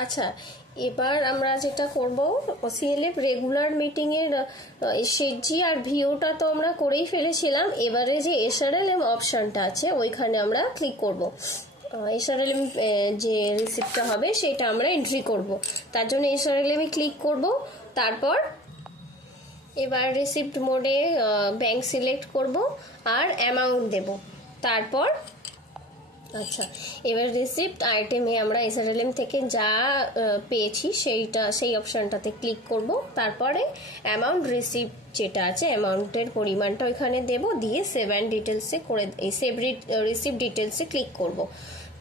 আচ্ছা, এবার আমরা যেটা করব, সিএলএফ রেগুলার মিটিংয়ের এসএইচজি আর ভিওটা তো আমরা করেই ফেলেছিলাম। এবারে যে এসআরএলএম অপশানটা আছে ওইখানে আমরা ক্লিক করব। এসআরএলএম যে রিসিপ্টটা হবে সেটা আমরা এন্ট্রি করব। তার জন্য এসআরএলএমে ক্লিক করব। তারপর এবার রিসিপ্ট মোডে ব্যাংক সিলেক্ট করব আর অ্যামাউন্ট দেব। তারপর আচ্ছা, এবার রিসিপ্ট আইটেমে আমরা এসআরএলএম থেকে যা পেয়েছি সেই অপশানটাতে ক্লিক করব। তারপরে অ্যামাউন্ট রিসিপ্ট যেটা আছে অ্যামাউন্টের পরিমাণটা ওইখানে দেব, দিয়ে সেভ অ্যান্ড ডিটেলসে করে সেভ রিসিপ্ট ডিটেলসে ক্লিক করব।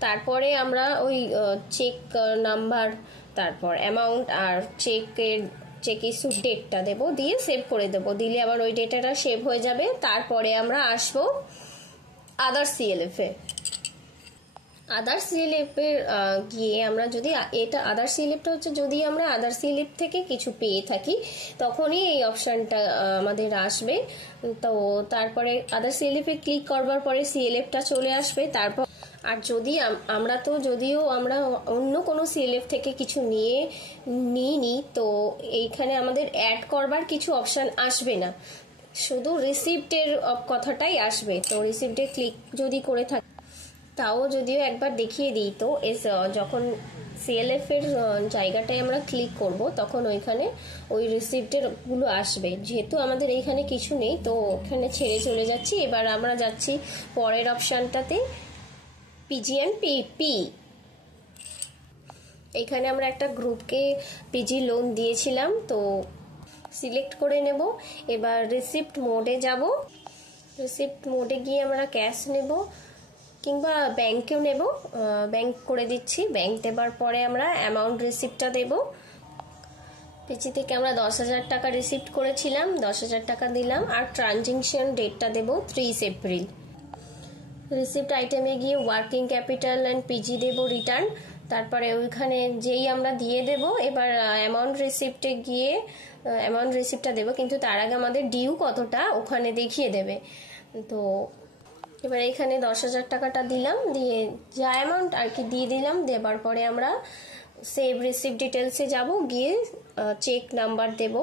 তারপরে আমরা ওই চেক নাম্বার, তারপর অ্যামাউন্ট আর চেক ইস্যু ডেটটা দেব, দিয়ে সেভ করে দেব। দিলে আবার ওই ডেটাটা সেভ হয়ে যাবে। তারপরে আমরা আসবো আদার সিএলএফে। আদার সিএলএফের গিয়ে আমরা যদি এটা আদার সিএলএফটা হচ্ছে যদি আমরা আদার সিএলএফ থেকে কিছু পেয়ে থাকি তখনই এই অপশানটা আমাদের আসবে। তো তারপরে আদার সিএলএফে ক্লিক করবার পরে সিএলএফটা চলে আসবে। তারপর আর যদি যদিও আমরা অন্য কোনো সিএলএফ থেকে কিছু নিইনি, তো এইখানে আমাদের অ্যাড করবার কিছু অপশান আসবে না, শুধু রিসিপ্টের কথাটাই আসবে। তো রিসিপ্টে ক্লিক যদি করে থাকি, তাও যদিও একবার দেখিয়ে দিই, তো যখন সিএলএফ এর জায়গাটায় আমরা ক্লিক করব তখন ওইখানে ওই রিসিপ্টের গুলো আসবে। যেহেতু আমাদের এইখানে কিছু নেই, তো ওখানে ছেড়ে চলে যাচ্ছি। এবার আমরা যাচ্ছি পরের অপশানটাতে, পিজিএনপি। এখানে আমরা একটা গ্রুপকে পিজি লোন দিয়েছিলাম, তো সিলেক্ট করে নেব। এবার রিসিপ্ট মোডে যাব। রিসিপ্ট মোডে গিয়ে আমরা ক্যাশ নেব কিংবা ব্যাংকেও নেব। ব্যাংক করে দিচ্ছি। ব্যাংক দেবার পরে আমরা অ্যামাউন্ট রিসিপ্টটা দেব। পিজি থেকে আমরা 10,000 টাকা রিসিপ্ট করেছিলাম, 10,000 টাকা দিলাম। আর ট্রানজেকশন ডেটটা দেব 30 এপ্রিল। রিসিপ্ট আইটেমে গিয়ে ওয়ার্কিং ক্যাপিটাল অ্যান্ড পিজি দেব রিটার্ন। তারপরে ওইখানে যেই আমরা দিয়ে দেব, এবার অ্যামাউন্ট রিসিপ্টে গিয়ে অ্যামাউন্ট রিসিপ্টটা দেব, কিন্তু তার আগে আমাদের ডিউ কতটা ওখানে দেখিয়ে দেবে। তো এবার এখানে 10,000 টাকাটা দিলাম, দিয়ে যা অ্যামাউন্ট আর কি দিয়ে দিলাম। দেবার পরে আমরা সেভ রিসিপ্ট ডিটেলসে যাব, গিয়ে চেক নাম্বার দেব,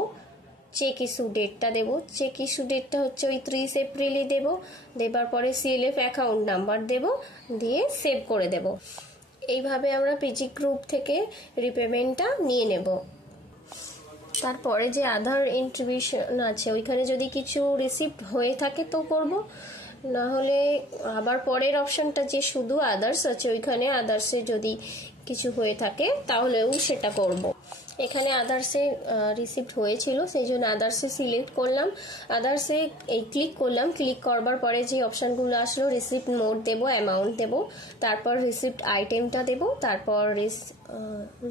চেক ইস্যু ডেটটা দেব। চেক ইস্যু ডেটটা হচ্ছে ওই 30 এপ্রিলই দেব। দেবার পরে সিএলএফ অ্যাকাউন্ট নাম্বার দেব, দিয়ে সেভ করে দেব। এইভাবে আমরা পিজি গ্রুপ থেকে রিপেমেন্টটা নিয়ে নেব। তারপরে যে আধার ইন্ট্রিবিউশন আছে ওইখানে যদি কিছু রিসিপ্ট হয়ে থাকে তো করব, না হলে আবার পরের অপশনটা যে শুধু আদার্স আছে ওইখানে আদার্সে যদি কিছু হয়ে থাকে তাহলেও সেটা করব। এখানে আদার্সে রিসিপ্ট হয়েছিল, সেই জন্য আদার্সে সিলেক্ট করলাম। আদার্সে এই ক্লিক করলাম। ক্লিক করবার পরে যে অপশানগুলো আসলো, রিসিপ্ট মোড দেব, অ্যামাউন্ট দেব, তারপর রিসিপ্ট আইটেমটা দেব, তারপর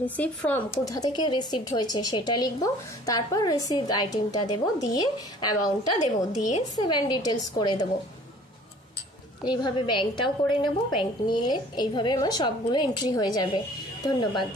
রিসিপ্ট ফ্রম কোথা থেকে রিসিপ্ট হয়েছে সেটা লিখব, তারপর রিসিপ্ট আইটেমটা দেব, দিয়ে অ্যামাউন্টটা দেব, দিয়ে সেভ অ্যান্ড ডিটেলস করে দেব। এইভাবে ব্যাংকটাও করে নেব। ব্যাংক নিলে এইভাবে আমার সবগুলো এন্ট্রি হয়ে যাবে। ধন্যবাদ।